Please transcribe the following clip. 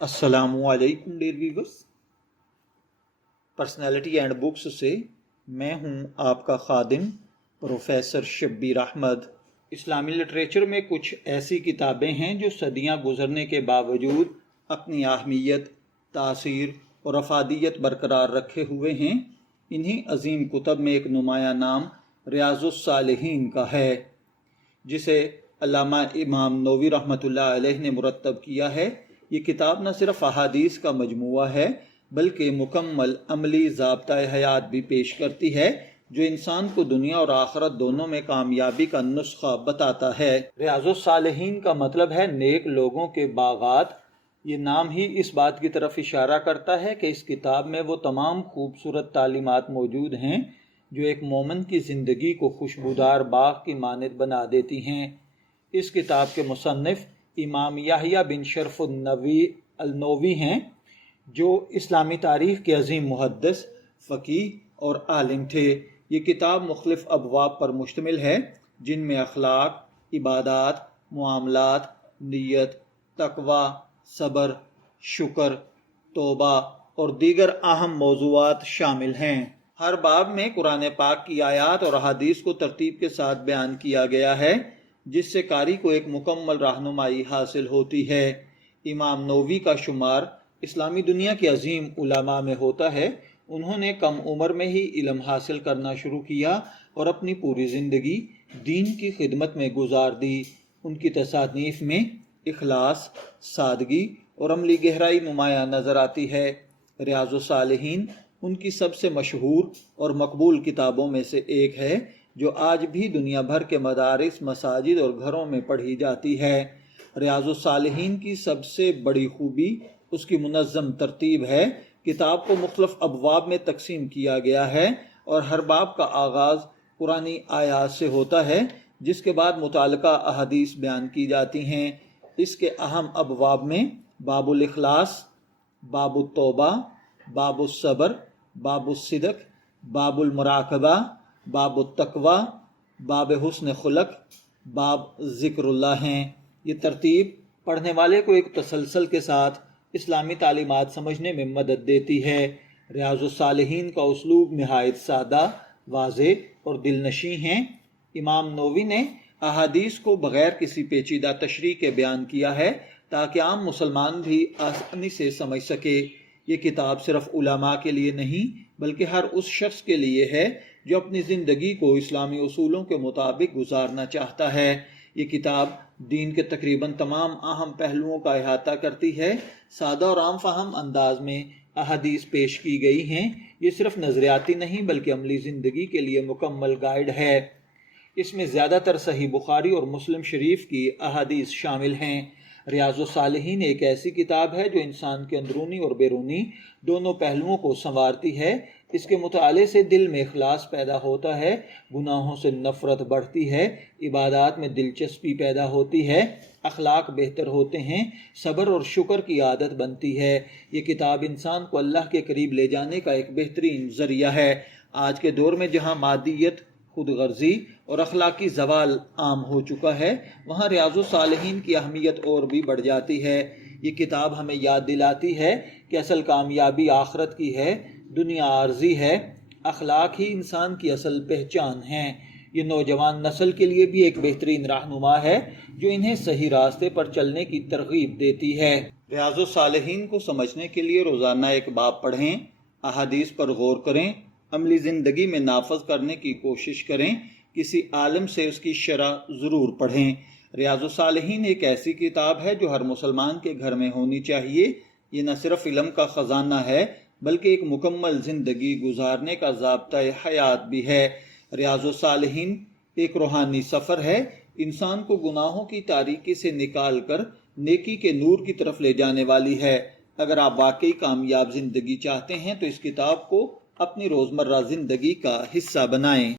अस्सलामु अलैकुम dear viewers, personality and books से मैं हूं आपका खादिम प्रोफेसर शब्बीर अहमद। इस्लामी लिटरेचर में कुछ ऐसी किताबें हैं जो सदियां गुजरने के बावजूद अपनी अहमियत, तासीर और अफादियत बरकरार रखे हुए हैं। इन्हीं अजीम कुतब में एक नुमायां नाम रियाजुस सालिहीन का है, जिसे अल्लामा इमाम नववी रहमतुल्लाह अलैह ने मुरत्तब किया है। ये किताब न सिर्फ अहादीस का मजमुआ है बल्कि मुकम्मल अमली ज़ाब्ता हयात भी पेश करती है, जो इंसान को दुनिया और आखिरत दोनों में कामयाबी का नुस्खा बताता है। रियाजुस सालिहीन का मतलब है नेक लोगों के बागात। ये नाम ही इस बात की तरफ इशारा करता है कि इस किताब में वो तमाम खूबसूरत तालीमात मौजूद हैं जो एक मोमिन की ज़िंदगी को खुशबूदार बाग की मानद बना देती हैं। इस किताब के मुसन्निफ इमाम याहिया बिन शरफुन्नवी अल-नोवी हैं, जो इस्लामी तारीख़ के अजीम मुहद्दिस, फ़कीह और आलिम थे। ये किताब मुख्तलिफ़ अबवाब पर मुश्तमिल है, जिनमें अखलाक, इबादात, मुआमलात, नियत, तकवा, सब्र, शुक्र, तौबा और दीगर अहम मौज़ूआत शामिल हैं। हर बाब में कुरान पाक की आयात और अहादीस को तरतीब के साथ बयान किया गया है, जिससे कारी को एक मुकम्मल रहनुमाई हासिल होती है। इमाम नववी का शुमार इस्लामी दुनिया के अजीम उलमा में होता है। उन्होंने कम उम्र में ही इल्म हासिल करना शुरू किया और अपनी पूरी ज़िंदगी दीन की खिदमत में गुजार दी। उनकी तसानीफ में इखलास, सादगी और अमली गहराई नुमायां नज़र आती है। रियाजुस सालिहीन उनकी सबसे मशहूर और मकबूल किताबों में से एक है, जो आज भी दुनिया भर के मदारिस, मसाजिद और घरों में पढ़ी जाती है। रियाजुस सालिहीन की सबसे बड़ी खूबी उसकी मुनज़्ज़म तरतीब है। किताब को मुख्तलिफ अबवाब में तकसीम किया गया है और हर बाब का आगाज़ कुरानी आयात से होता है, जिसके बाद मुताल्लिका अहादीस बयान की जाती हैं। इसके अहम अबवाब में बाबुल इखलास, बाबुल तौबा, बाबुल सब्र, बाबुल सिदक, बाबुल मुराकबा, बाबुल तकवा, बाब हुस्न खुलक, बाब ज़िक्रुल्लाह हैं। ये तरतीब पढ़ने वाले को एक तसलसल के साथ इस्लामी तालीमात समझने में मदद देती है। रियाजुस सालिहीन का उसलूब नहायत सादा, वाज़ेह और दिलनशीं हैं। इमाम नववी ने अहादीस को बग़ैर किसी पेचीदा तशरीह के बयान किया है, ताकि आम मुसलमान भी आसानी से समझ सके। ये किताब सिर्फ उलमा के लिए नहीं बल्कि हर उस शख्स के लिए है जो अपनी ज़िंदगी को इस्लामी उसूलों के मुताबिक गुजारना चाहता है। ये किताब दीन के तकरीबन तमाम अहम पहलुओं का अहाता करती है। सादा और आम फहम अंदाज में अहादीस पेश की गई हैं। ये सिर्फ नज़रियाती नहीं बल्कि अमली ज़िंदगी के लिए मुकम्मल गाइड है। इसमें ज़्यादातर सही बुखारी और मुस्लिम शरीफ की अहादीस शामिल हैं। रियाजुस सालिहीन एक ऐसी किताब है जो इंसान के अंदरूनी और बैरूनी दोनों पहलुओं को संवारती है। इसके मुताले से दिल में इखलास पैदा होता है, गुनाहों से नफ़रत बढ़ती है, इबादात में दिलचस्पी पैदा होती है, अखलाक बेहतर होते हैं, सब्र और शुक्र की आदत बनती है। ये किताब इंसान को अल्लाह के करीब ले जाने का एक बेहतरीन ज़रिया है। आज के दौर में जहाँ मादियत, खुद गर्जी और अखलाकी जवाल आम हो चुका है, वहाँ रियाजुस सालिहीन की अहमियत और भी बढ़ जाती है। ये किताब हमें याद दिलाती है कि असल कामयाबी आखिरत की है, दुनिया आर्जी है, अखलाक ही इंसान की असल पहचान है। ये नौजवान नस्ल के लिए भी एक बेहतरीन रहनुमा है, जो इन्हें सही रास्ते पर चलने की तरगीब देती है। रियाजुस सालिहीन को समझने के लिए रोज़ाना एक बाब पढ़ें, अहादीस पर गौर करें, अमली ज़िंदगी में नाफज करने की कोशिश करें, किसी आलिम से उसकी शरह ज़रूर पढ़ें। रियाजुस सालिहीन एक ऐसी किताब है जो हर मुसलमान के घर में होनी चाहिए। ये न सिर्फ इल्म का ख़जाना है बल्कि एक मुकम्मल ज़िंदगी गुजारने का ज़ाब्ता हयात भी है। रियाजुस सालिहीन एक रूहानी सफ़र है, इंसान को गुनाहों की तारीकी से निकाल कर नेकी के नूर की तरफ ले जाने वाली है। अगर आप वाकई कामयाब ज़िंदगी चाहते हैं तो इस किताब को अपनी रोज़मर्रा ज़िंदगी का हिस्सा बनाएं।